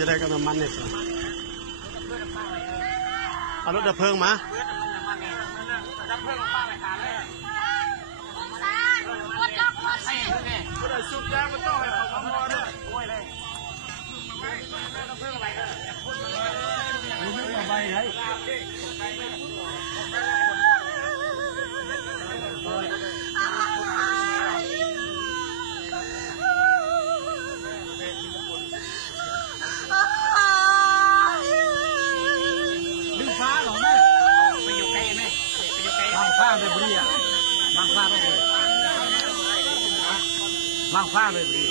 จะได้กับน้ำมันเนี่ยเอารถดับเพลิงมาสุดยางมันต้องให้เขาพอเนี่ยโอ้ยเลยใบไงดึงฟ้าหรอแม่ไปอยู่ไกลไหมไปอยู่ไกลบางฟ้าเลยบุรีอ่ะบางฟ้าไม่เลยบางฟ้าเลยบุรี